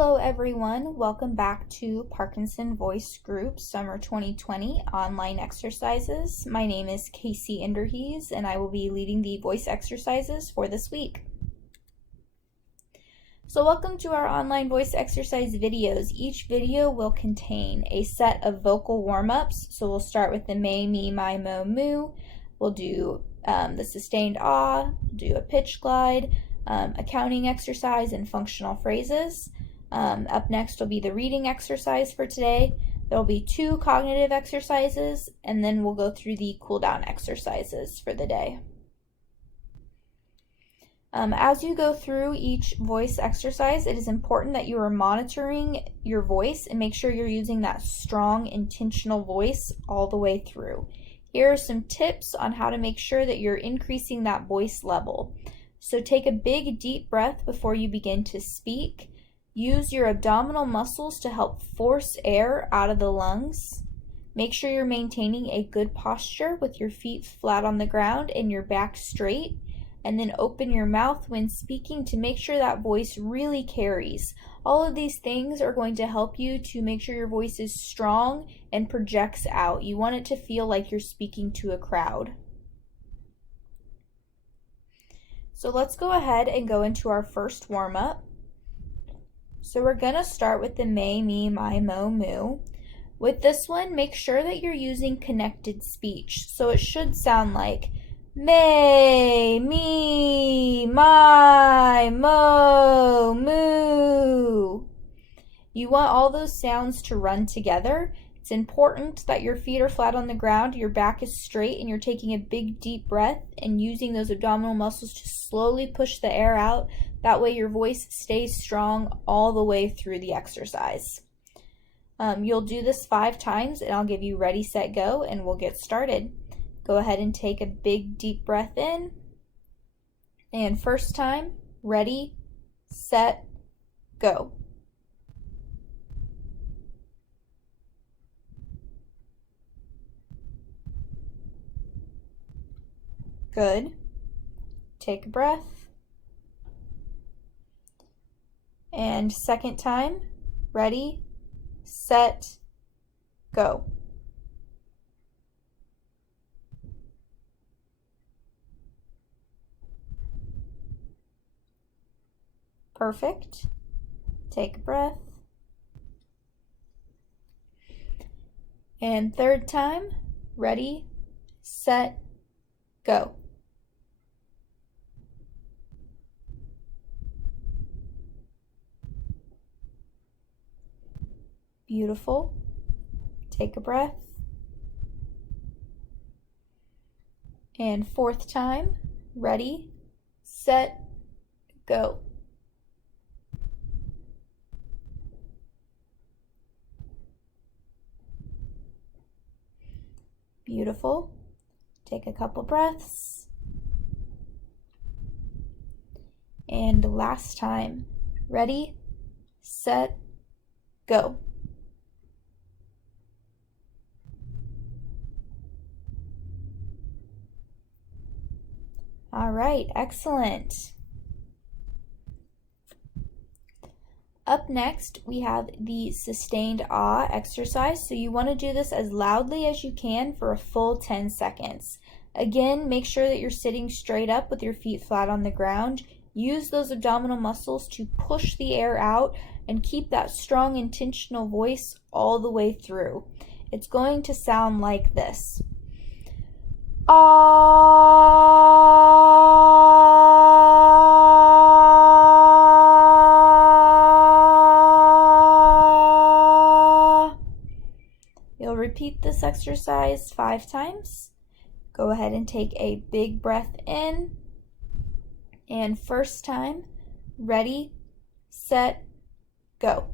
Hello everyone, welcome back to Parkinson Voice Group Summer 2020 online exercises. My name is Casey Enderhees and I will be leading the voice exercises for this week. So welcome to our online voice exercise videos. Each video will contain a set of vocal warm-ups. So we'll start with the may, me, my, mo, moo. We'll do the sustained ah, do a pitch glide, a counting exercise, and functional phrases. Up next will be the reading exercise for today. There will be 2 cognitive exercises, and then we'll go through the cool down exercises for the day. As you go through each voice exercise, it is important that you are monitoring your voice and make sure you're using that strong, intentional voice all the way through. Here are some tips on how to make sure that you're increasing that voice level. So take a big, deep breath before you begin to speak. Use your abdominal muscles to help force air out of the lungs. Make sure you're maintaining a good posture with your feet flat on the ground and your back straight. And then open your mouth when speaking to make sure that voice really carries. All of these things are going to help you to make sure your voice is strong and projects out. You want it to feel like you're speaking to a crowd. So let's go ahead and go into our first warm-up. So we're going to start with the may, me, my, mo, moo. With this one, make sure that you're using connected speech. So it should sound like may, me, my, mo, moo. You want all those sounds to run together. It's important that your feet are flat on the ground, your back is straight, and you're taking a big deep breath and using those abdominal muscles to slowly push the air out. That way your voice stays strong all the way through the exercise. You'll do this 5 times and I'll give you ready, set, go, and we'll get started. Go ahead and take a big deep breath in. And first time, ready, set, go. Good. Take a breath. And second time, ready, set, go. Perfect. Take a breath. And third time, ready, set, go. Beautiful. Take a breath. And fourth time, ready, set, go. Beautiful. Take a couple breaths. And last time, ready, set, go. All right, excellent. Up next, we have the sustained ah exercise. So you want to do this as loudly as you can for a full 10 seconds. Again, make sure that you're sitting straight up with your feet flat on the ground. Use those abdominal muscles to push the air out and keep that strong, intentional voice all the way through. It's going to sound like this. Ah. You'll repeat this exercise 5 times. Go ahead and take a big breath in. And first time, ready, set, go.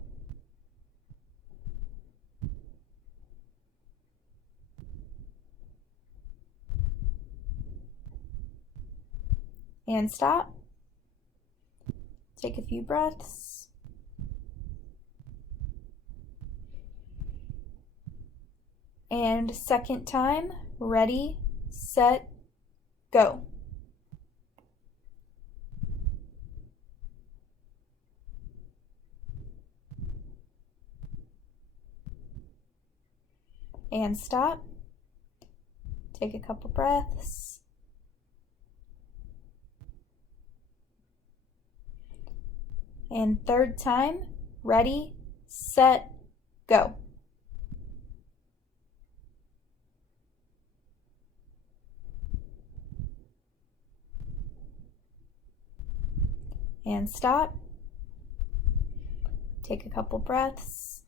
And stop. Take a few breaths. And second time, ready, set, go. and stop. Take a couple breaths. And third time, ready, set, go. And stop. Take a couple breaths.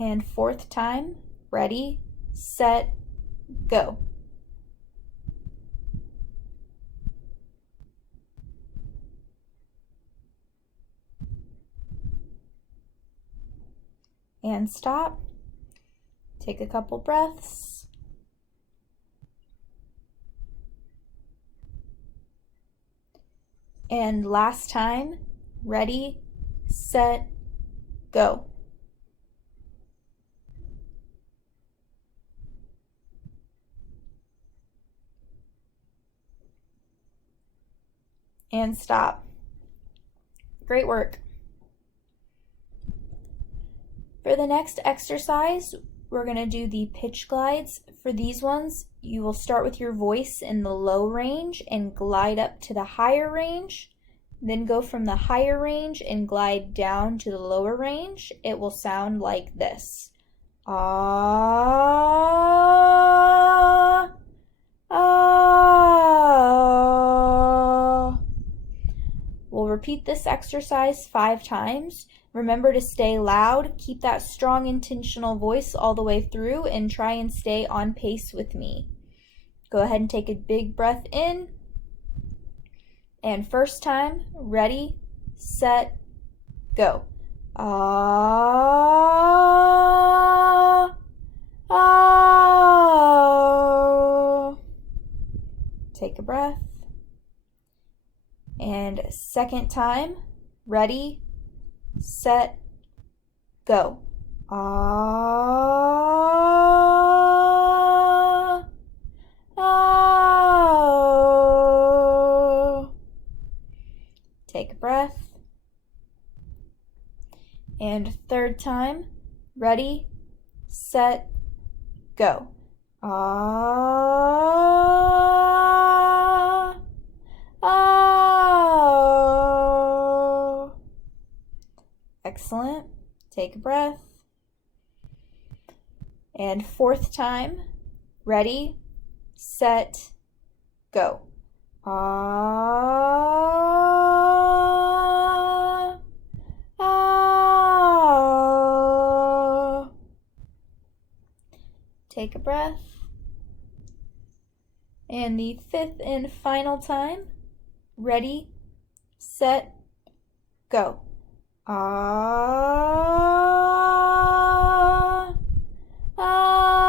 And fourth time, ready, set, go. And stop. Take a couple breaths. And last time, ready, set, go. And stop. Great work. For the next exercise, we're going to do the pitch glides. For these ones, you will start with your voice in the low range and glide up to the higher range. Then go from the higher range and glide down to the lower range. It will sound like this. Ah, ah. We'll repeat this exercise 5 times. Remember to stay loud, keep that strong intentional voice all the way through, and try and stay on pace with me. Go ahead and take a big breath in. And first time, ready, set, go. Ah, ah. Take a breath. And second time, ready, set, go. Ah, ah. Take a breath. And third time, ready, set, go. Ah, ah. Excellent. Take a breath. And fourth time, ready, set, go. Ah, ah. Take a breath. And the fifth and final time, ready, set, go. Ah, ah.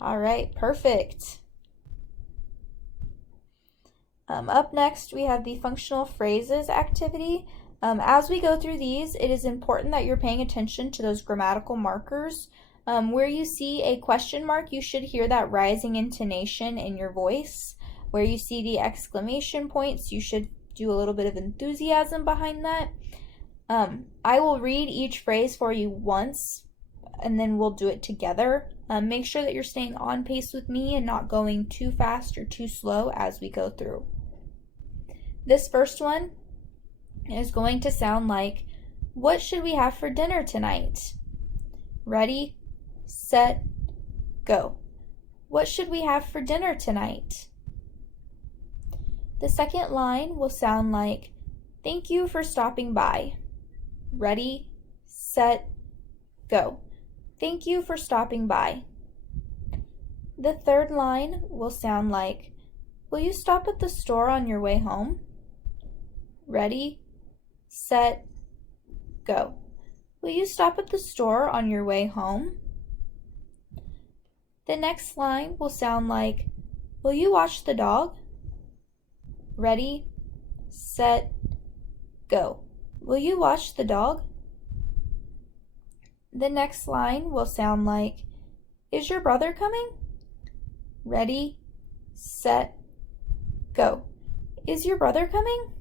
All right, perfect. Up next, we have the functional phrases activity. As we go through these, it is important that you're paying attention to those grammatical markers. Where you see a question mark, you should hear that rising intonation in your voice. Where you see the exclamation points, you should do a little bit of enthusiasm behind that. I will read each phrase for you once, and then we'll do it together. Make sure that you're staying on pace with me and not going too fast or too slow as we go through. This first one is going to sound like, what should we have for dinner tonight? Ready, set, go. What should we have for dinner tonight? The second line will sound like, thank you for stopping by. Ready, set, go. Thank you for stopping by. The third line will sound like, will you stop at the store on your way home? Ready, set, go. Will you stop at the store on your way home? The next line will sound like, will you watch the dog? Ready, set, go. Will you watch the dog? The next line will sound like, is your brother coming? Ready, set, go. Is your brother coming?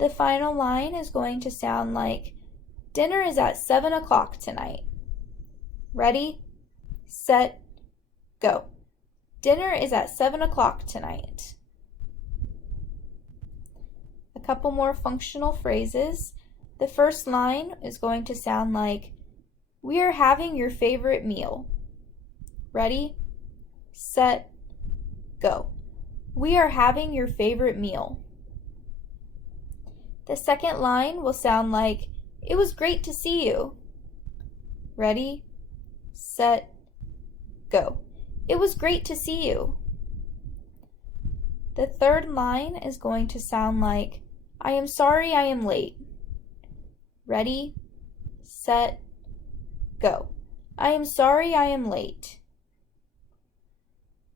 The final line is going to sound like, dinner is at 7 o'clock tonight. Ready, set, go. Dinner is at 7 o'clock tonight. A couple more functional phrases. The first line is going to sound like, we are having your favorite meal. Ready, set, go. We are having your favorite meal. The second line will sound like, it was great to see you. Ready, set, go. It was great to see you. The third line is going to sound like, I am sorry I am late. Ready, set, go. I am sorry I am late.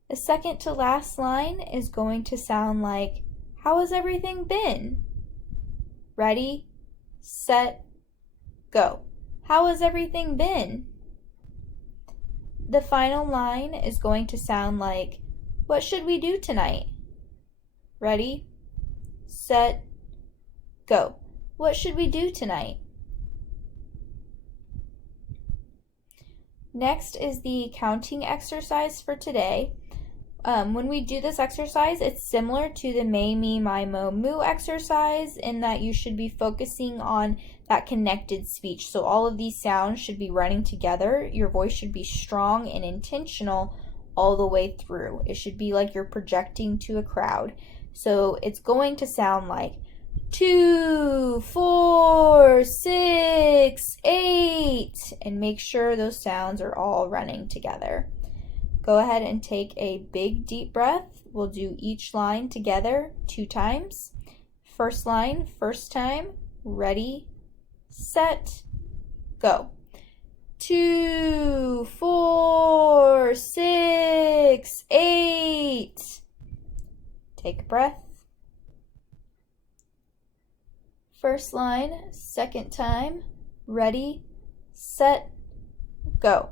The second to last line is going to sound like, how has everything been? Ready, set, go. How has everything been? The final line is going to sound like, what should we do tonight? Ready, set, go. What should we do tonight? Next is the counting exercise for today. When we do this exercise, it's similar to the may, me, my, mo, moo exercise in that you should be focusing on that connected speech. So all of these sounds should be running together. Your voice should be strong and intentional all the way through. It should be like you're projecting to a crowd. So it's going to sound like 2, 4, 6, 8, and make sure those sounds are all running together. Go ahead and take a big deep breath. We'll do each line together 2 times. First line, first time. Ready, set, go. 2, 4, 6, 8. Take a breath. First line, second time. Ready, set, go.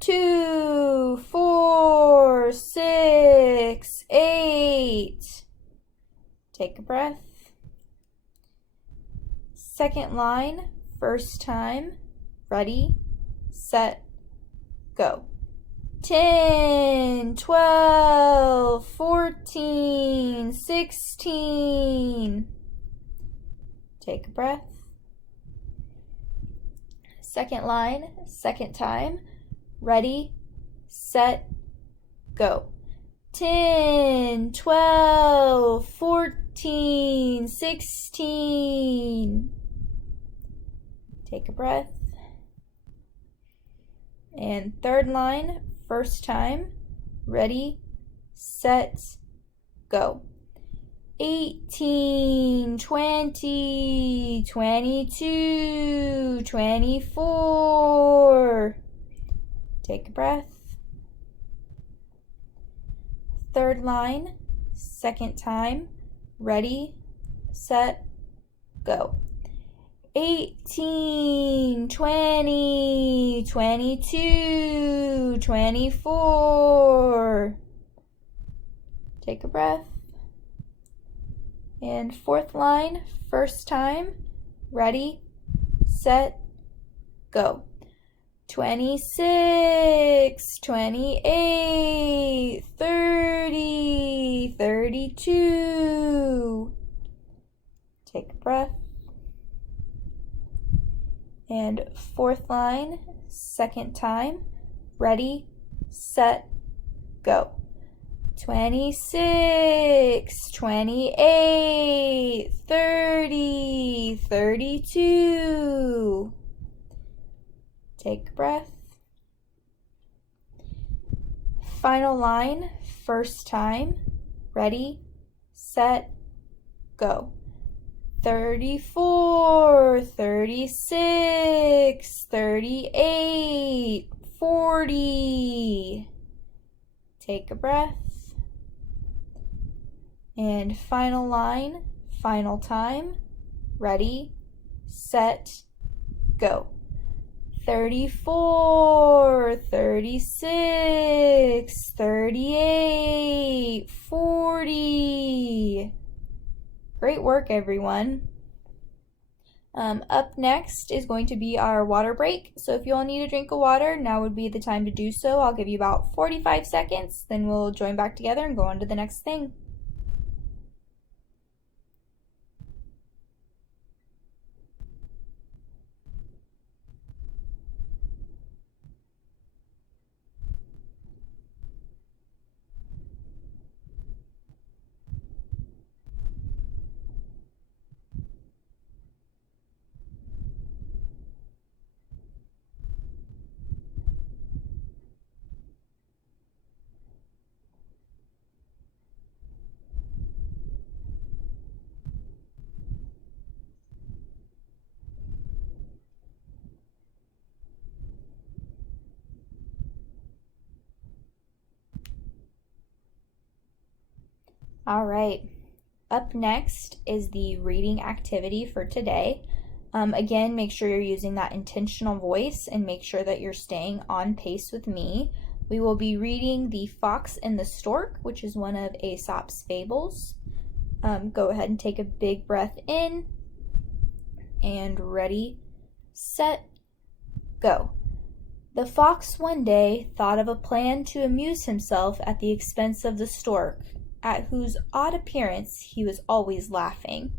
2, 4, 6, 8. Take a breath. Second line, first time. Ready, set, go. 10, 12, 14, 16. Take a breath. Second line, second time. Ready, set, go. 10, 12, 14, 16. Take a breath. And third line, first time. Ready, set, go. 18, 20, 22, 24. Take a breath. Third line, second time. Ready, set, go. 18, 20, 22, 24. Take a breath. And fourth line, first time. Ready, set, go. 26, 28, 30, 32. Take a breath. And fourth line, second time. Ready, set, go. 26, 28, 30, 32. Take a breath. Final line, first time. Ready, set, go. 34, 36, 38, 40. Take a breath. And final line, final time. Ready, set, go. 34, 36, 38, 40. Great work, everyone. Up next is going to be our water break. So if you all need a drink of water, now would be the time to do so. I'll give you about 45 seconds, then we'll join back together and go on to the next thing. All right. Up next is the reading activity for today. Again, make sure you're using that intentional voice and make sure that you're staying on pace with me. We will be reading The Fox and the Stork, which is one of Aesop's fables. Go ahead and take a big breath in, and ready, set, go. The fox one day thought of a plan to amuse himself at the expense of the stork, at whose odd appearance he was always laughing.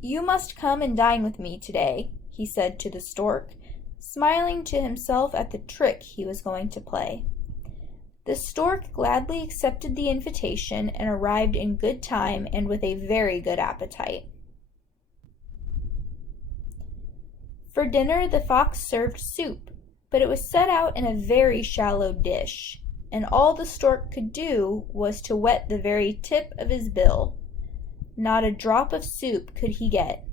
"You must come and dine with me today," he said to the stork, smiling to himself at the trick he was going to play. The stork gladly accepted the invitation and arrived in good time and with a very good appetite. For dinner the fox served soup, but it was set out in a very shallow dish, and all the stork could do was to wet the very tip of his bill. Not a drop of soup could he get.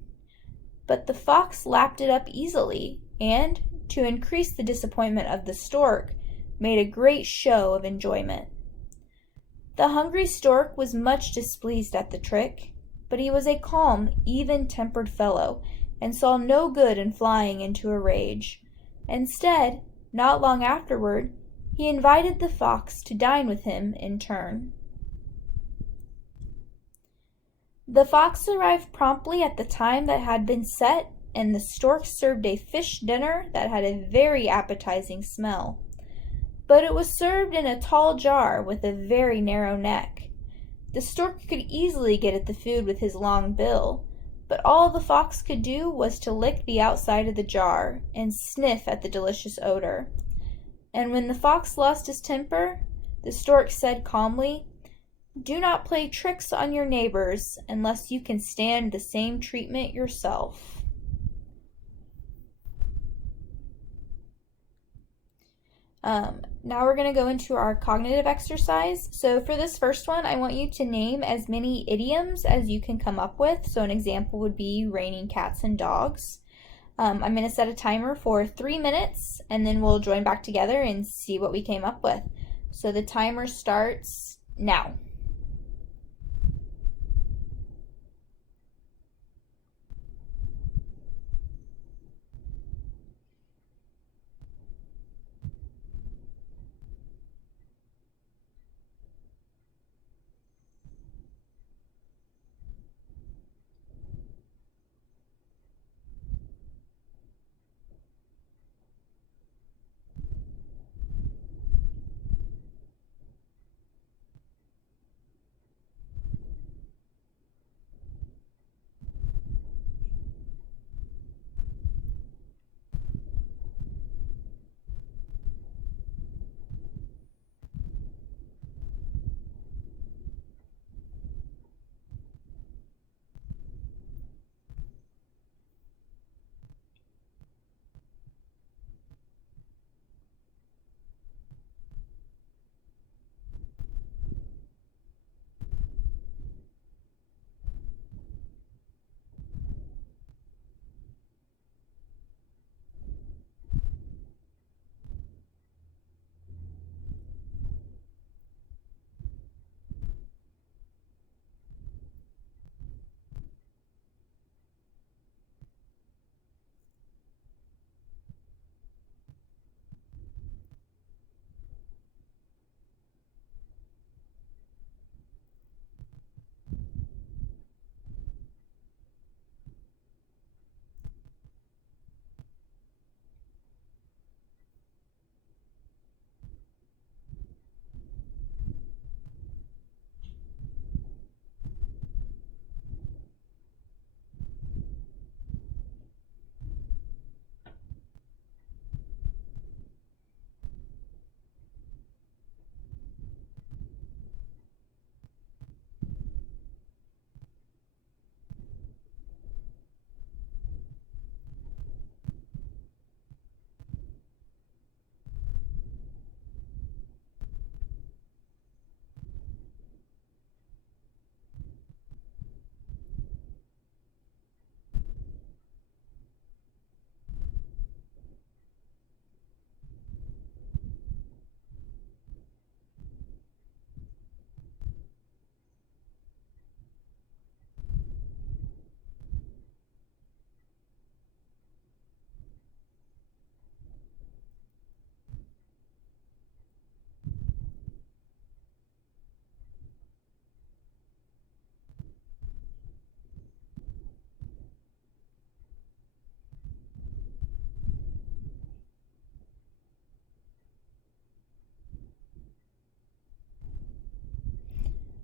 But the fox lapped it up easily, and, to increase the disappointment of the stork, made a great show of enjoyment. The hungry stork was much displeased at the trick, but he was a calm, even-tempered fellow, and saw no good in flying into a rage. Instead, not long afterward, he invited the fox to dine with him in turn. The fox arrived promptly at the time that had been set, and the stork served a fish dinner that had a very appetizing smell. But it was served in a tall jar with a very narrow neck. The stork could easily get at the food with his long bill, but all the fox could do was to lick the outside of the jar and sniff at the delicious odor. And when the fox lost his temper, the stork said calmly, "Do not play tricks on your neighbors unless you can stand the same treatment yourself." Now we're going to go into our cognitive exercise. So for this first one, I want you to name as many idioms as you can come up with. So an example would be raining cats and dogs. I'm going to set a timer for 3 minutes, and then we'll join back together and see what we came up with. So the timer starts now.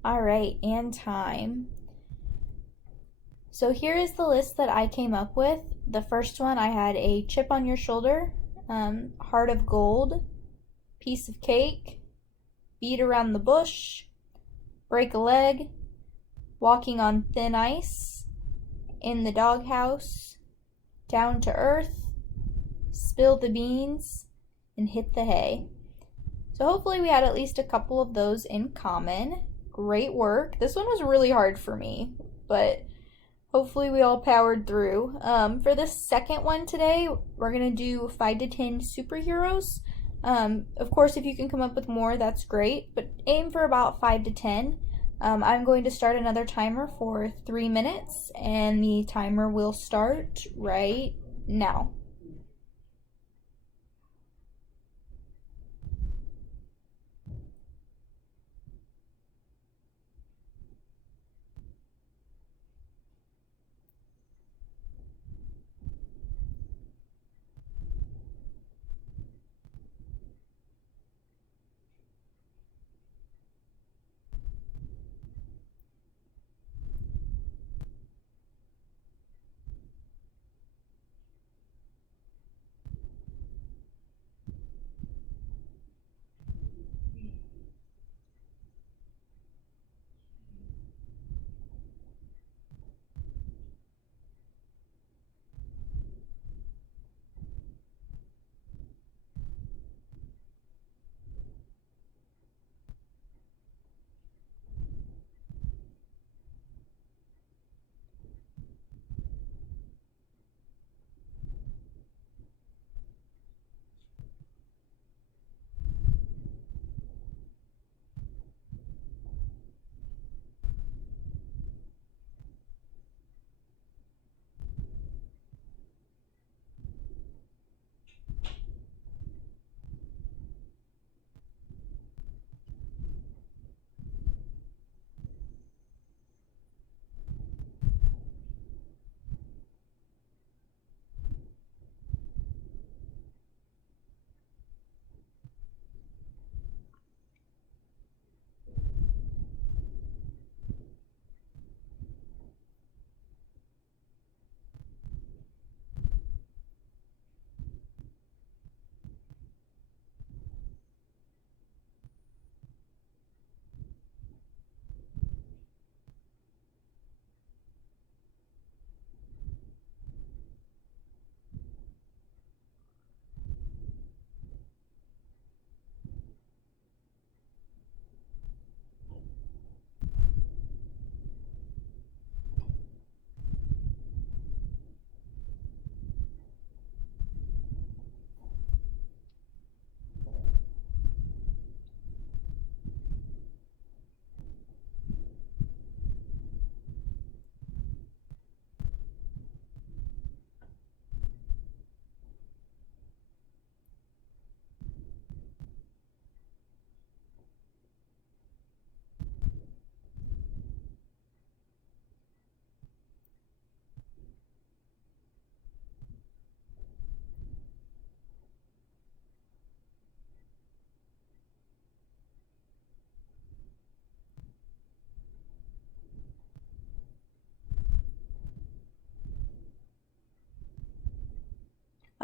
All right, and time. So here is the list that I came up with. The first one, I had a chip on your shoulder, heart of gold, piece of cake, beat around the bush, break a leg, walking on thin ice, in the doghouse, down to earth, spill the beans, and hit the hay. So hopefully we had at least a couple of those in common. Great work. This one was really hard for me, but hopefully we all powered through. For the second one today, we're going to do 5 to 10 superheroes. Of course, if you can come up with more, that's great, but aim for about 5 to 10. I'm going to start another timer for 3 minutes, and the timer will start right now.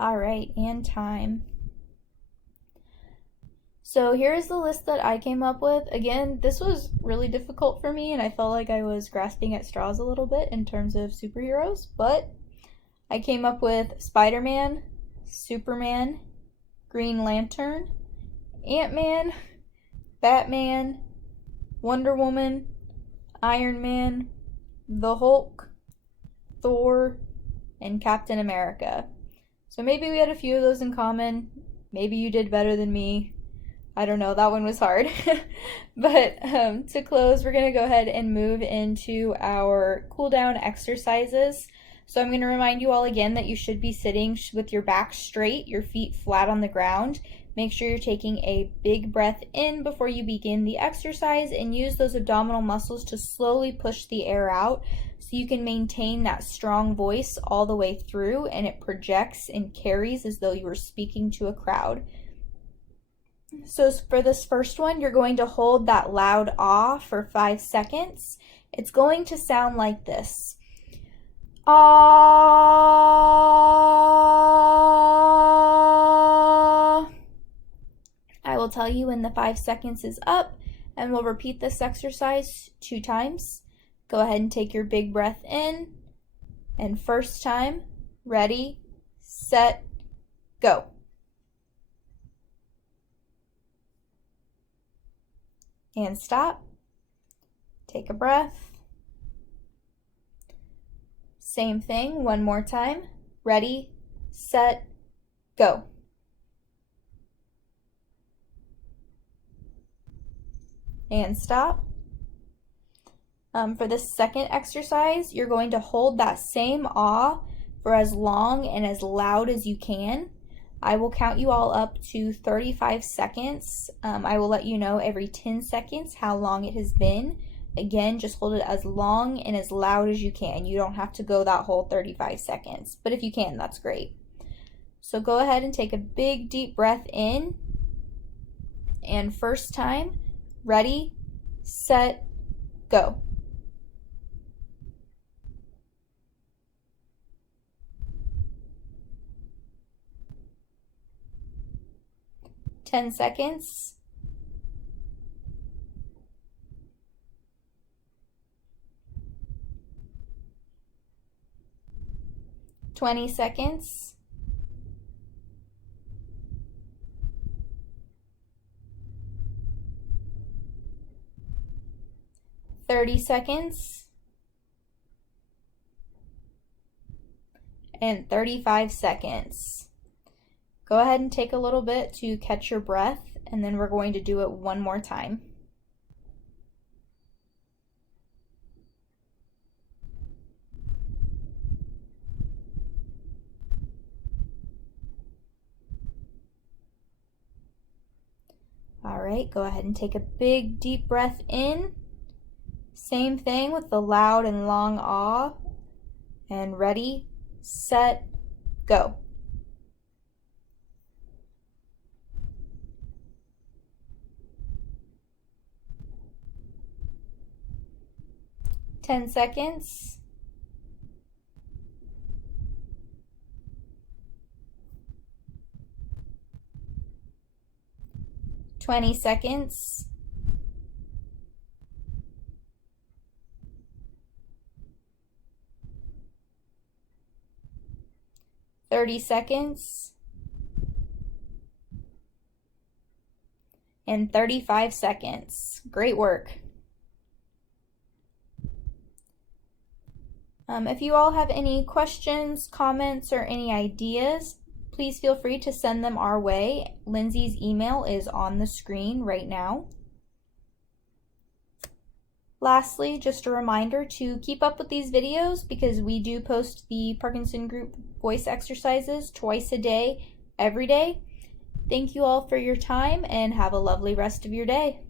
All right, and time. So here's the list that I came up with. Again, this was really difficult for me, and I felt like I was grasping at straws a little bit in terms of superheroes, but I came up with Spider-Man, Superman, Green Lantern, Ant-Man, Batman, Wonder Woman, Iron Man, the Hulk, Thor, and Captain America. So maybe we had a few of those in common. Maybe you did better than me. I don't know, that one was hard. But to close, we're going to go ahead and move into our cool down exercises. So I'm going to remind you all again that you should be sitting with your back straight, your feet flat on the ground. Make sure you're taking a big breath in before you begin the exercise, and use those abdominal muscles to slowly push the air out so you can maintain that strong voice all the way through, and it projects and carries as though you were speaking to a crowd. So for this first one, you're going to hold that loud ah for 5 seconds. It's going to sound like this. Ah. I will tell you when the 5 seconds is up, and we'll repeat this exercise 2 times. Go ahead and take your big breath in. And first time, ready, set, go. And stop. Take a breath. Same thing, one more time. Ready, set, go. And stop. For this second exercise, you're going to hold that same ah for as long and as loud as you can. I will count you all up to 35 seconds. I will let you know every 10 seconds how long it has been. Again, just hold it as long and as loud as you can. You don't have to go that whole 35 seconds, but if you can, that's great. So go ahead and take a big deep breath in. And first time, ready, set, go. Ten seconds. 20 seconds. 30 seconds. And 35 seconds. Go ahead and take a little bit to catch your breath, and then we're going to do it one more time. All right, go ahead and take a big deep breath in. Same thing with the loud and long ah. And ready, set, go. Ten seconds. 20 seconds. 30 seconds. And 35 seconds. Great work. If you all have any questions, comments, or any ideas, please feel free to send them our way. Lindsay's email is on the screen right now. Lastly, just a reminder to keep up with these videos because we do post the Parkinson Group voice exercises twice a day, every day. Thank you all for your time and have a lovely rest of your day.